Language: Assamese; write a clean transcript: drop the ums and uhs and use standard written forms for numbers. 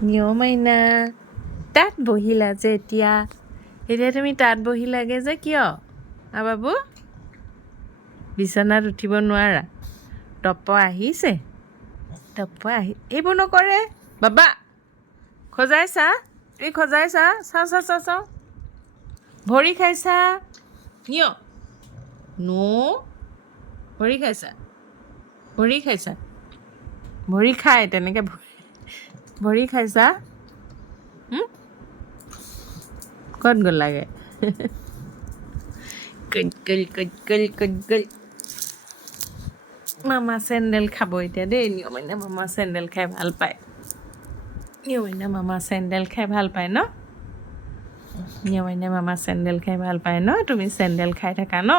নিয়মাইনা তাত বহিলা যে এতিয়া তুমি তাত বহিলাগে যে কিয় বাবু বিচনাত উঠিব নোৱাৰা টপ আহিছে এইবোৰ নকৰে বাবা খজাইছা তুমি খজাইছা চাওঁ ভৰি খাইছা নিয় ভৰি খাইছা ভৰি খাই তেনেকৈ ভৰি খাইছা ক'ত গ'লাগে মামা চেণ্ডেল খাব এতিয়া দেই নিয়মাইনা মামা চেণ্ডেল খাই ভাল পায় নিয়মাইনা মামা চেণ্ডেল খাই ভাল পায় ন নিয়মাইনা মামা চেণ্ডেল খাই ভাল পায় ন তুমি চেণ্ডেল খাই থাকা ন